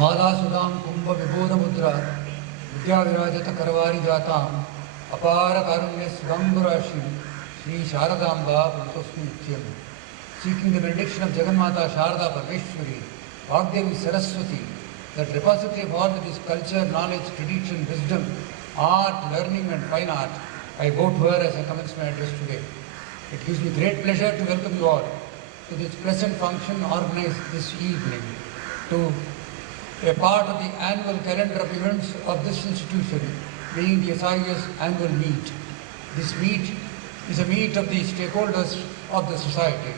मालासुदां कुम्भविबोधमुद्रा विद्याविराजत करवारिजातां अपारकारुण्यसुगम्बुराशिं Sri Sharadamba Pratosmi Nityam. Seeking the benediction of Jagannatha Sharada Parmeshwari, Vagdevi Saraswati, that repository of all that is culture, knowledge, tradition, wisdom, art, learning and fine art, I bow to her as I commence my address today. It gives me great pleasure to welcome you all to this present function organized this evening to a part of the annual calendar of events of this institution, being the SIES Annual Meet. This meet is a meet of the stakeholders of the society,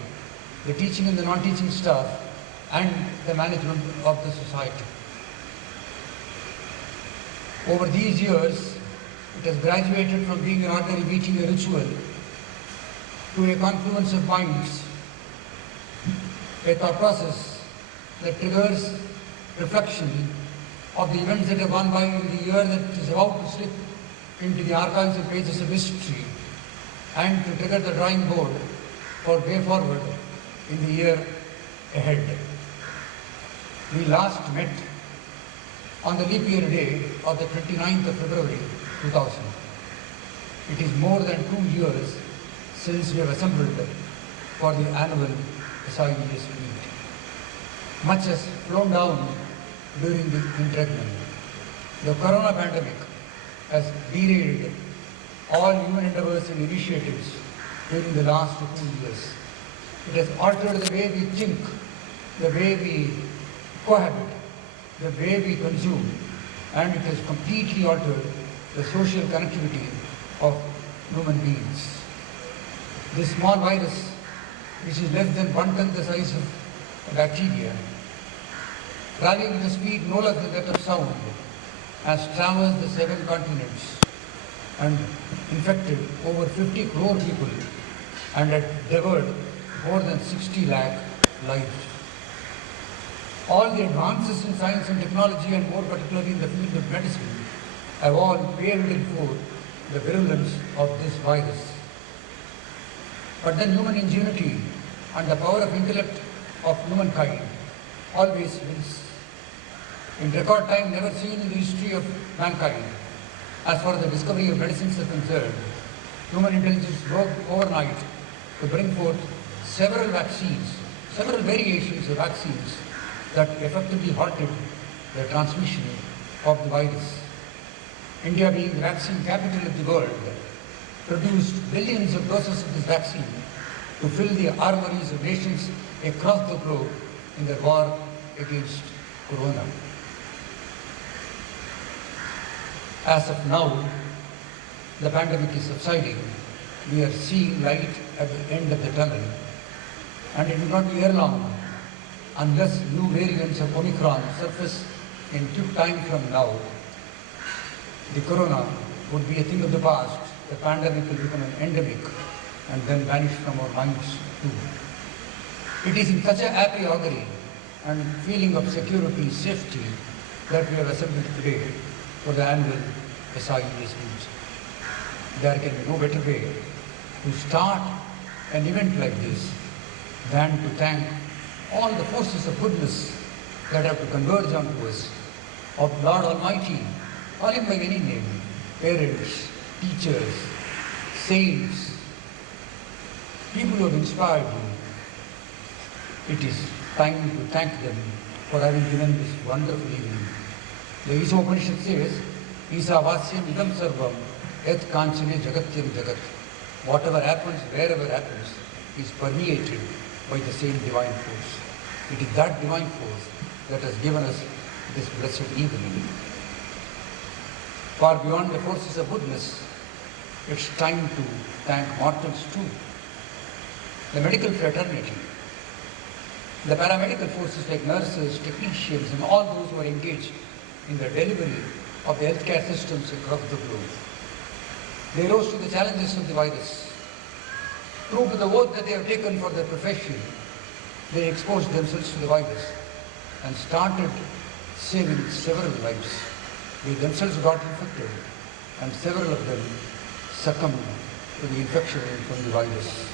the teaching and the non-teaching staff, and the management of the society. Over these years, it has graduated from being an ordinary meeting, a ritual, to a confluence of minds, a thought process that triggers reflection of the events that have gone by in the year that is about to slip into the archives and pages of history, and to trigger the drawing board for way forward in the year ahead. We last met on the leap year day of the 29th of February 2000. It is more than 2 years since we have assembled for the annual SIES meet. Much has flown down during the interregnum. The corona pandemic has derailed all human endeavors and initiatives during the last 2 years. It has altered the way we think, the way we cohabit, the way we consume, and it has completely altered the social connectivity of human beings. This small virus, which is less than 1/10 the size of a bacteria, traveling with a speed no less than that of sound, has traversed the 7 continents and infected over 50 crore people and had devoured more than 60 lakh lives. All the advances in science and technology, and more particularly in the field of medicine, have all paled in forth the virulence of this virus. But then human ingenuity and the power of intellect of humankind always wins. In record time never seen in the history of mankind, as far as the discovery of medicines are concerned, human intelligence worked overnight to bring forth several vaccines, several variations of vaccines that effectively halted the transmission of the virus. India, being the vaccine capital of the world, produced billions of doses of this vaccine to fill the armories of nations across the globe in their war against corona. As of now, the pandemic is subsiding. We are seeing light at the end of the tunnel, and it will not be here long unless new variants of Omicron surface in due time from now. The corona would be a thing of the past. The pandemic will become an endemic and then vanish from our minds too. It is in such a happy augury and feeling of security, safety, that we have assembled today for the annual SIES meet. There can be no better way to start an event like this than to thank all the forces of goodness that have to converge onto us, of Lord Almighty, call him by any name, parents, teachers, saints, people who have inspired you. It is time to thank them for having given this wonderful evening. The SIES Upanishad says, Isa Vasyam Idam Sarvam Et Kanchane Jagatyam Jagat. Whatever happens, wherever happens, is permeated by the same divine force. It is that divine force that has given us this blessed evening. Far beyond the forces of goodness, it's time to thank mortals too. The medical fraternity, the paramedical forces like nurses, technicians, and all those who are engaged in the delivery of the healthcare systems across the globe. They rose to the challenges of the virus. True to the oath that they have taken for their profession, they exposed themselves to the virus and started saving several lives. They themselves got infected, and several of them succumbed to the infection from the virus.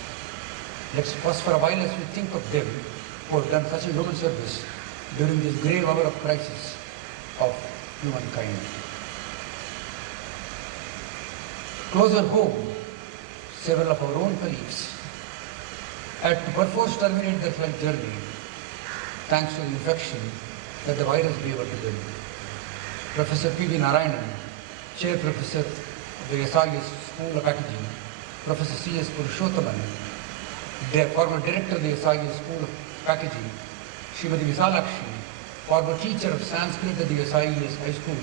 Let's pause for a while as we think of them who have done such a noble service during this grave hour of crisis of humankind. Closer home, several of our own colleagues had to perforce terminate their flight journey thanks to the infection that the virus gave to them. Professor P.V. Narayanan, Chair Professor of the SIES School of Packaging, Professor C.S. Purushottaman, their former Director of the SIES School of Packaging, Srimati Visalakshi, former teacher of Sanskrit at the SIES High School,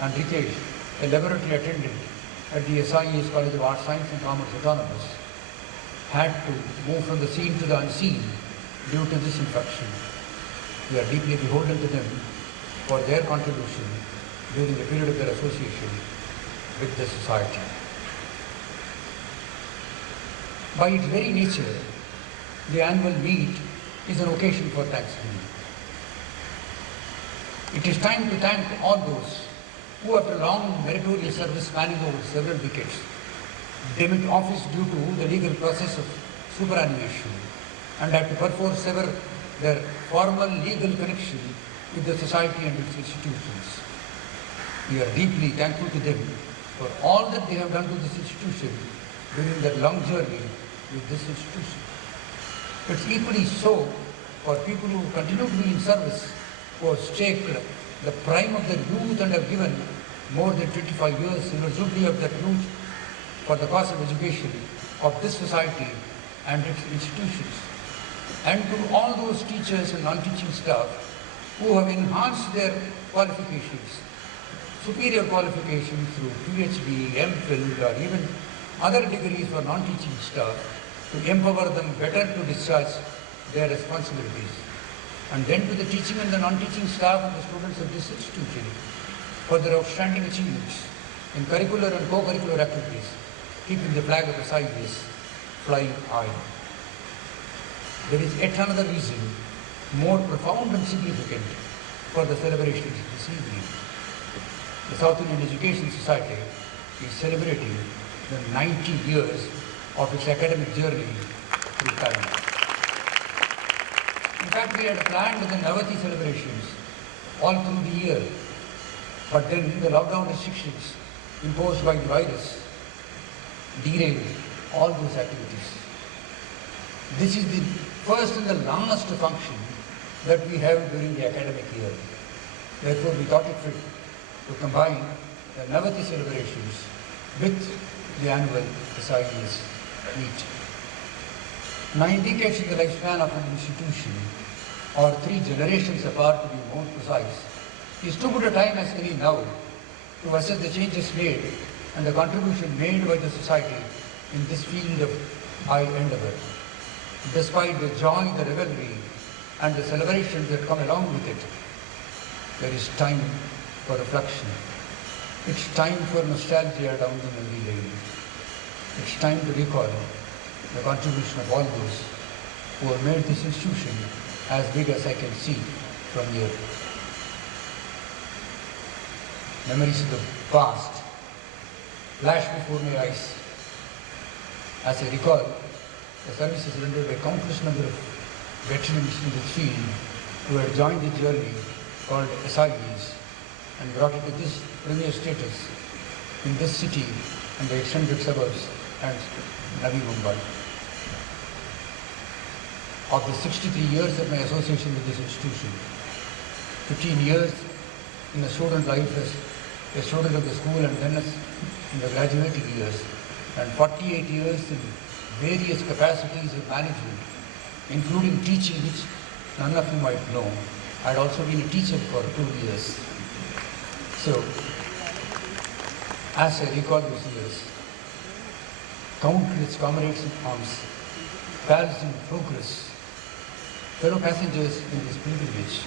and Ritesh, a laboratory attendant at the SIES College of Arts, Science and Commerce Autonomous, had to move from the seen to the unseen due to this infection. We are deeply beholden to them for their contribution during the period of their association with the society. By its very nature, the annual meet is an occasion for thanksgiving. It is time to thank all those who, after long meritorious service spanning over several decades, demit office due to the legal process of superannuation and had to perforce sever their formal legal connection with the society and its institutions. We are deeply thankful to them for all that they have done to this institution during their long journey with this institution. It's equally so for people who continue to be in service, who have staked the prime of their youth and have given more than 25 years in the of their youth for the cause of education of this society and its institutions. And to all those teachers and non-teaching staff who have enhanced their qualifications, superior qualifications through PhD, MPhil, or even other degrees for non-teaching staff, to empower them better to discharge their responsibilities. And then to the teaching and the non-teaching staff and the students of this institution for their outstanding achievements in curricular and co-curricular activities, keeping the flag of the SIES flying high. There is yet another reason, more profound and significant, for the celebrations this evening. The South Indian Education Society is celebrating the 90 years of its academic journey through time. In fact, we had planned the Navati celebrations all through the year, but then the lockdown restrictions imposed by the virus derailed all those activities. This is the first and the last function that we have during the academic year. Therefore, we thought it fit to combine the Navati celebrations with the annual SIES meet. 9 decades in the lifespan of an institution, or 3 generations apart to be more precise, is too good a time as any now to assess the changes made and the contribution made by the society in this field of high endeavor. Despite the joy, the revelry, and the celebrations that come along with it, there is time for reflection. It's time for nostalgia down the memory lane. It's time to recall the contribution of all those who have made this institution as big as I can see from here. Memories of the past flash before my eyes as I recall the services rendered by countless number of veterans in this field who had joined the journey called SIES and brought it to this premier status in this city and the extended suburbs and Navi Mumbai. Of the 63 years of my association with this institution, 15 years in the student life as a student of the school and then as in the graduating years, and 48 years in various capacities of management, including teaching, which none of you might know. I had also been a teacher for 2 years. So, as I recall those years, countless comrades in arms, pals in progress, fellow passengers in this pilgrimage,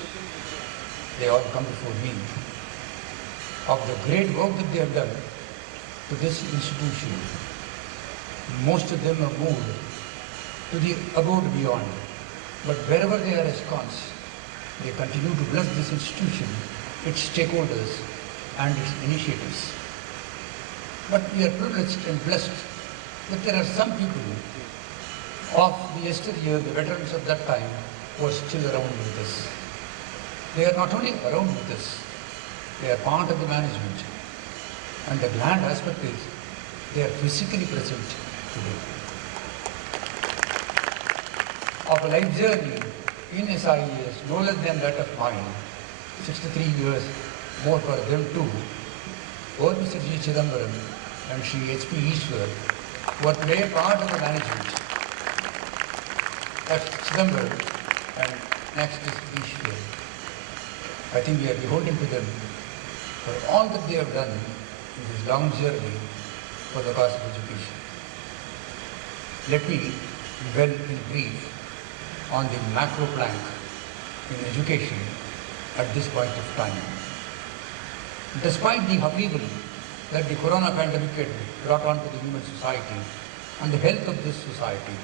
they all come before me, of the great work that they have done to this institution. Most of them have moved to the abode beyond, but wherever they are ensconced, they continue to bless this institution, its stakeholders, and its initiatives. But we are privileged and blessed that there are some people of the yesteryear, the veterans of that time, who are still around with us. They are not only around with us, they are part of the management. And the grand aspect is they are physically present today. Of a life journey in SIES, no less than that of mine, 63 years more for them too, both Mr. G. Chidambaram and Shri H.P. Ishwar were today part of the management. That's Chidambaram, and next is Ishwar. I think we are beholden to them for all that they have done in this long journey for the cause of education. Let me dwell in brief on the macro plank in education at this point of time. Despite the upheaval that the corona pandemic had brought on to the human society and the health of this society,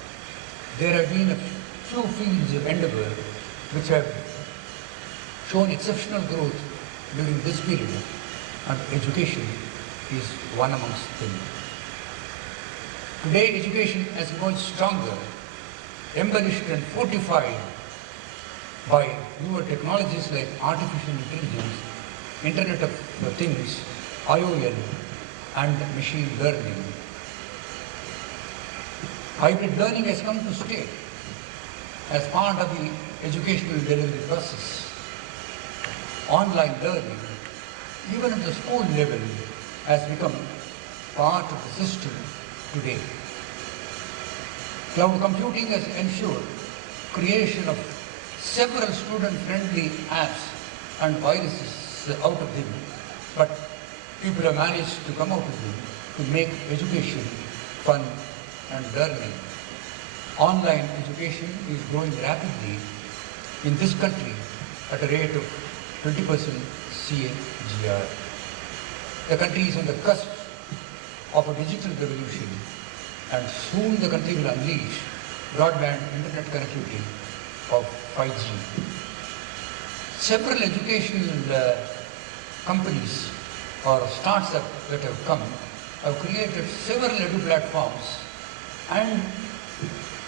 there have been a few fields of endeavor which have shown exceptional growth during this period, and education is one amongst them. Today, education has emerged stronger, embellished and fortified by newer technologies like artificial intelligence, Internet of Things, IOL, and machine learning. Hybrid learning has come to stay as part of the educational delivery process. Online learning, even at the school level, has become part of the system today. Cloud computing has ensured creation of several student-friendly apps and viruses out of them, but people have managed to come out of them to make education fun and learning. Online education is growing rapidly in this country at a rate of 20% CAGR. The country is on the cusp of a digital revolution, and soon the country will unleash broadband internet connectivity of 5G. Several educational companies or startups that have come have created several edu platforms and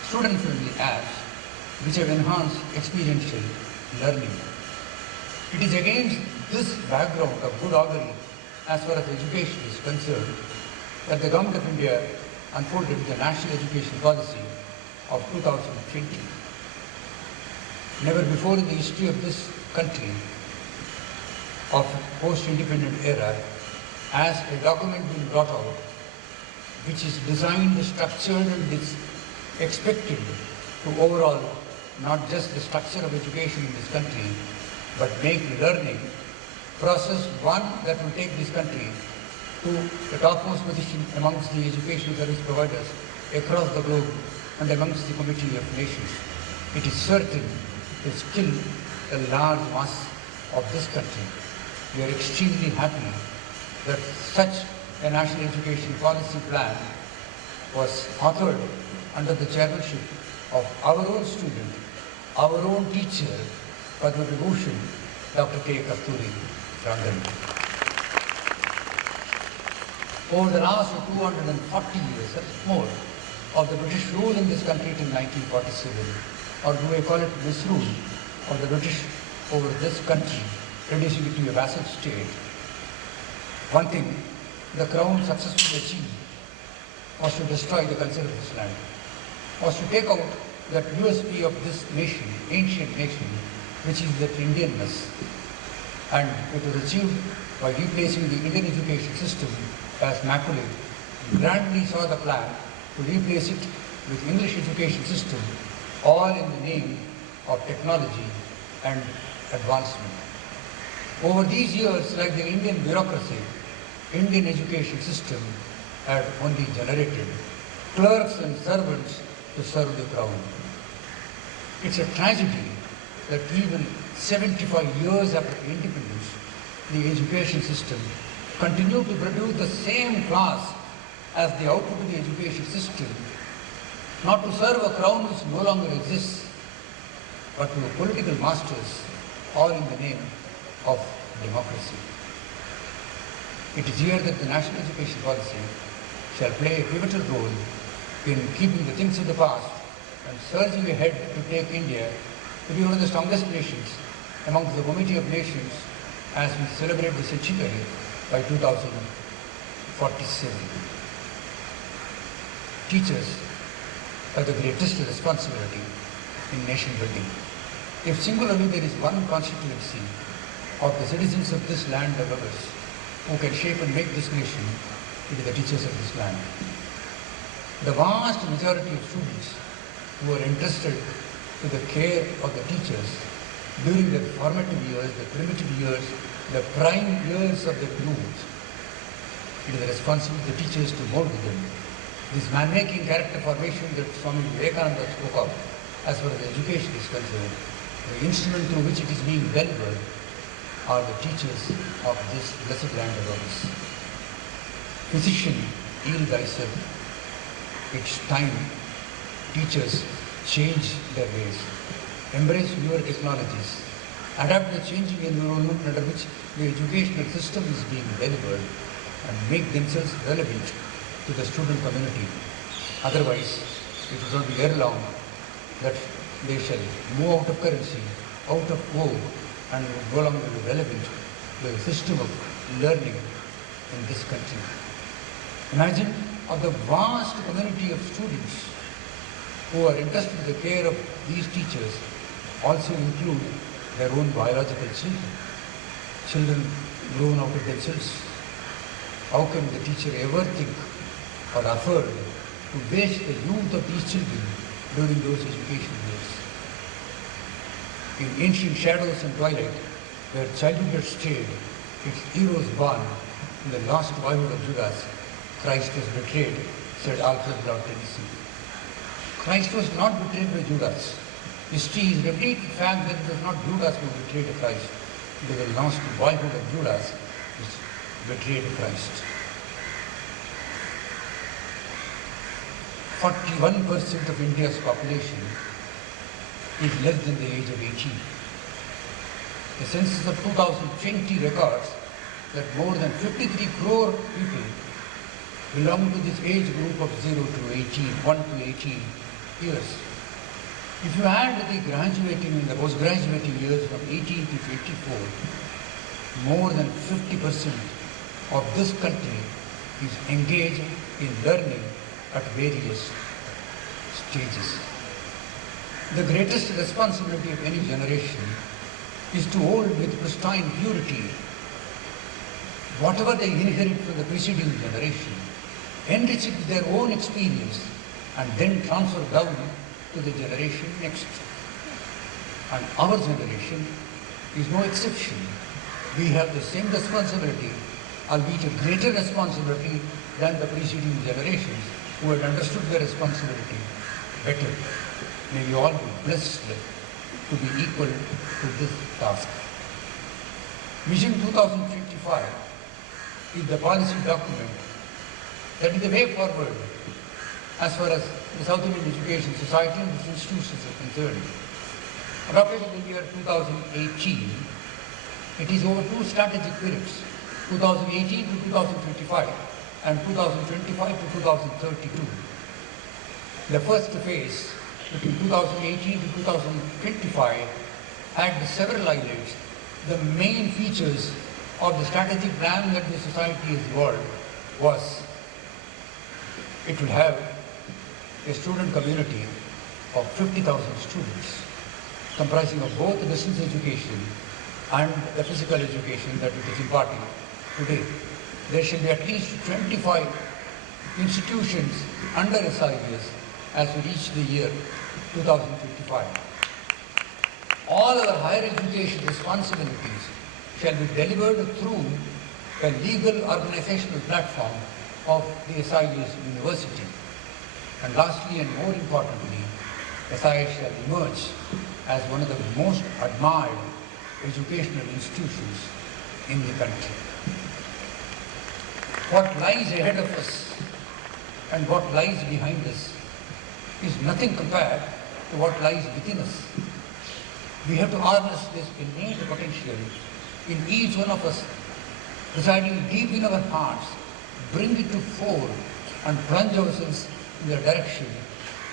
student-friendly apps which have enhanced experiential learning. It is against this background of good augury as far as education is concerned that the Government of India unfolded the National Education Policy of 2020. Never before in the history of this country of post-independent era has a document been brought out which is designed, structured and is expected to overall not just the structure of education in this country, but make learning process one that will take this country to the topmost position amongst the educational service providers across the globe and amongst the Committee of Nations. It is certain that still a large mass of this country. We are extremely happy that such a national education policy plan was authored under the chairmanship of our own student, our own teacher, Padma Vibhushan, Dr. K. Kasturi Rangan. Over the last 240 years, that's more, of the British rule in this country till 1947, or do we call it misrule of the British over this country, reducing it to a vassal state, one thing the Crown successfully achieved was to destroy the culture of this land, was to take out that USP of this nation, ancient nation, which is that Indianness. And it was achieved by replacing the Indian education system as Macaulay grandly saw the plan to replace it with English education system, all in the name of technology and advancement. Over these years, like the Indian bureaucracy, Indian education system had only generated clerks and servants to serve the crown. It's a tragedy that even 75 years after independence, the education system continued to produce the same class as the output of the education system, not to serve a crown which no longer exists, but to political masters, all in the name of democracy. It is here that the national education policy shall play a pivotal role in keeping the things of the past and surging ahead to take India to be one of the strongest nations amongst the Committee of Nations as we celebrate the centenary by 2047. Teachers have the greatest responsibility in nation building. If singularly there is one constituency of the citizens of this land of ours who can shape and make this nation, it is the teachers of this land. The vast majority of students who are entrusted to the care of the teachers during their formative years, the primitive years, the prime years of the youth, it is the responsibility of the teachers to mold them. This man-making character formation that Swami Vivekananda spoke of, as far as education is concerned, the instrument through which it is being delivered are the teachers of this blessed land of ours. Physician, heal thyself. It's time teachers change their ways, embrace newer technologies, adapt the changing environment under which the educational system is being delivered, and make themselves relevant to the student community. Otherwise, it will not be ere long that they shall move out of currency, out of vogue, and will no longer be relevant to the system of learning in this country. Imagine of the vast community of students who are entrusted with the care of these teachers also include their own biological children, children grown out of themselves. How can the teacher ever think or afford to waste the youth of these children during those education years? In ancient shadows and twilight, where childhood had stayed, its heroes born in the lost boyhood of Judas, Christ was betrayed, said Alfred Lord Tennyson. Christ was not betrayed by Judas. History is replete with the fact that it was not Judas who betrayed Christ. It was the lost boyhood of Judas which betrayed Christ. 41% of India's population is less than the age of 18. The census of 2020 records that more than 53 crore people belong to this age group of 0 to 18, 1 to 18 years. If you add the graduating and the post-graduating years from 18 to 24, more than 50% of this country is engaged in learning at various stages. The greatest responsibility of any generation is to hold with pristine purity whatever they inherit from the preceding generation, enrich it with their own experience, and then transfer down to the generation next. And our generation is no exception. We have the same responsibility, albeit a greater responsibility than the preceding generations who had understood their responsibility better. May you all be blessed to be equal to this task. Vision 2025 is the policy document that is the way forward as far as the South Indian Education Society and its institutions are concerned. Adopted in the year 2018, it is over two strategic periods, 2018 to 2025 and 2025 to 2032. The first phase, between 2018 to 2025, had several highlights. The main features of the strategic plan that the society has evolved was it will have a student community of 50,000 students, comprising of both the distance education and the physical education that it is imparting today. There shall be at least 25 institutions under SIES as we reach the year 2055. All our higher education responsibilities shall be delivered through a legal organizational platform of the SIES University. And lastly and more importantly, SIES shall emerge as one of the most admired educational institutions in the country. What lies ahead of us and what lies behind us is nothing compared to what lies within us. We have to harness this innate potential in each one of us, residing deep in our hearts, bring it to fore and plunge ourselves in the direction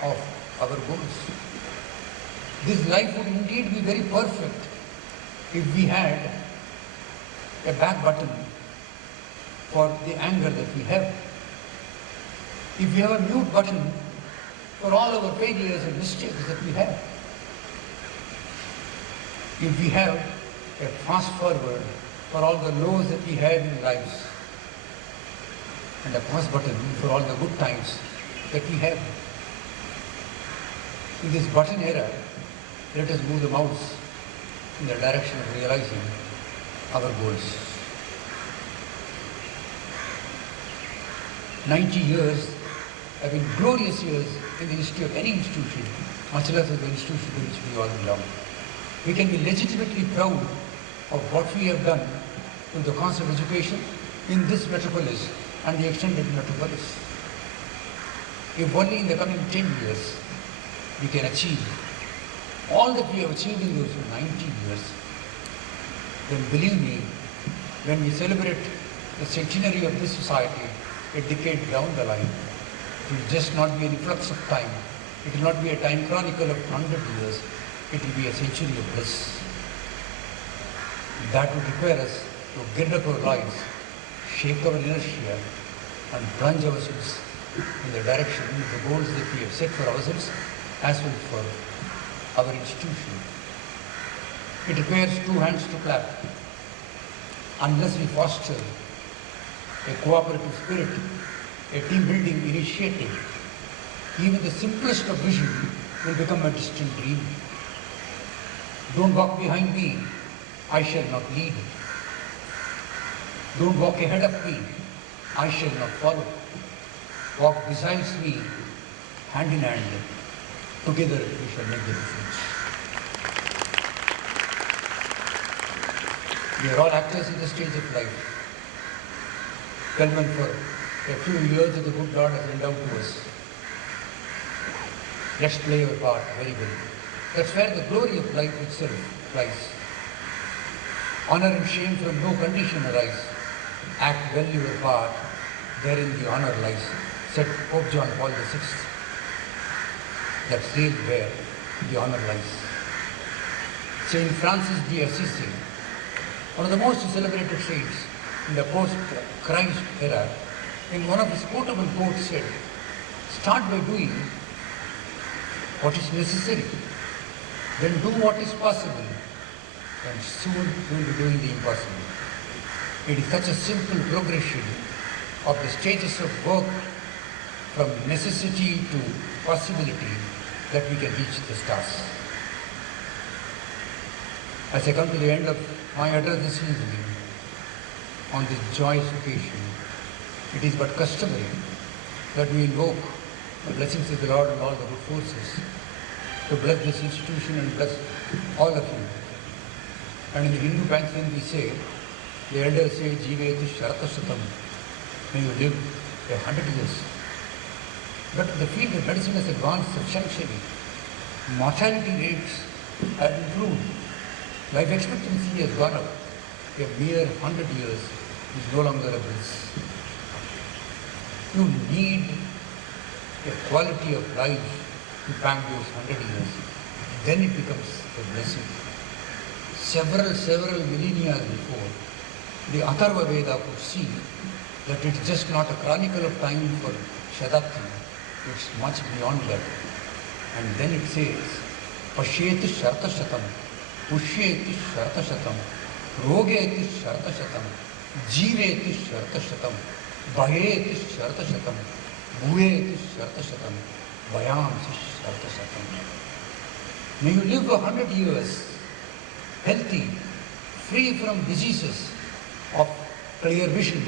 of our goals. This life would indeed be very perfect if we had a back button for the anger that we have, if we have a mute button for all our failures and mistakes that we have, if we have a fast forward for all the lows that we had in lives, and a pause button for all the good times that we have. In this button era, let us move the mouse in the direction of realizing our goals. 90 years have been glorious years in the history of any institution, much less of the institution to which we all belong. We can be legitimately proud of what we have done in the concept of education in this metropolis and the extended metropolis. If only in the coming 10 years we can achieve all that we have achieved in those 90 years, then believe me, when we celebrate the centenary of this society a decade down the line, it will just not be an influx of time. It will not be a time chronicle of 100 years. It will be a century of bliss. That would require us to get up our lives, shake our inertia, and plunge ourselves in the direction of the goals that we have set for ourselves as well for our institution. It requires two hands to clap. Unless we foster a cooperative spirit, a team-building initiative, even the simplest of vision will become a distant dream. Don't walk behind me, I shall not lead. Don't walk ahead of me, I shall not follow. Walk beside me, hand in hand. Together we shall make the difference. We are all actors in the stage of life. Culminate for a few years that the good Lord has endowed to us. Let's play our part very well. That's where the glory of life itself lies. Honor and shame from no condition arise. Act well your part, therein the honor lies, said Pope John Paul VI. That's really where the honor lies. Saint Francis de Assisi, one of the most celebrated saints in the post-Christ era, in one of his quotable quotes said, "Start by doing what is necessary, then do what is possible, and soon you will be doing the impossible." It is such a simple progression of the stages of work from necessity to possibility that we can reach the stars. As I come to the end of my address this evening, on this joyous occasion, it is but customary that we invoke the blessings of the Lord and all the good forces to bless this institution and bless all of you. And in the Hindu pantheon we say, the elders say, Jiveti Sharatasatam, may you live 100 years. But the field of medicine has advanced substantially. Mortality rates have improved. Life expectancy has gone up. A mere 100 years is no longer a bliss. You need a quality of life to bank those 100 years. Then it becomes a blessing. Several millennia before, the Atharva Veda could see that it's just not a chronicle of time for Shadatri, it's much beyond that. And then it says, Pashyeti Shartashatam, Pushyeti Shartashatam, Rogeti Shartashatam, Jiveti Shartashatam, Bhayeti Shartashatam, Bhuyeti Shartashatam, Bhayamsi Shartashatam. May you live 100 years, healthy, free from diseases, of clear vision,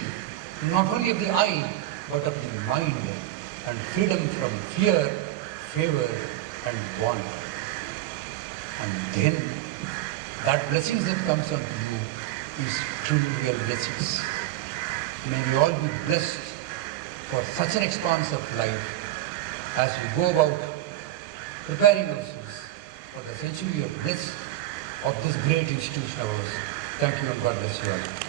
not only of the eye, but of the mind, and freedom from fear, favor, and want. And then, that blessings that comes unto you is true real blessings. May we all be blessed for such an expanse of life as we go about preparing ourselves for the century of bliss of this great institution of ours. Thank you and God bless you all.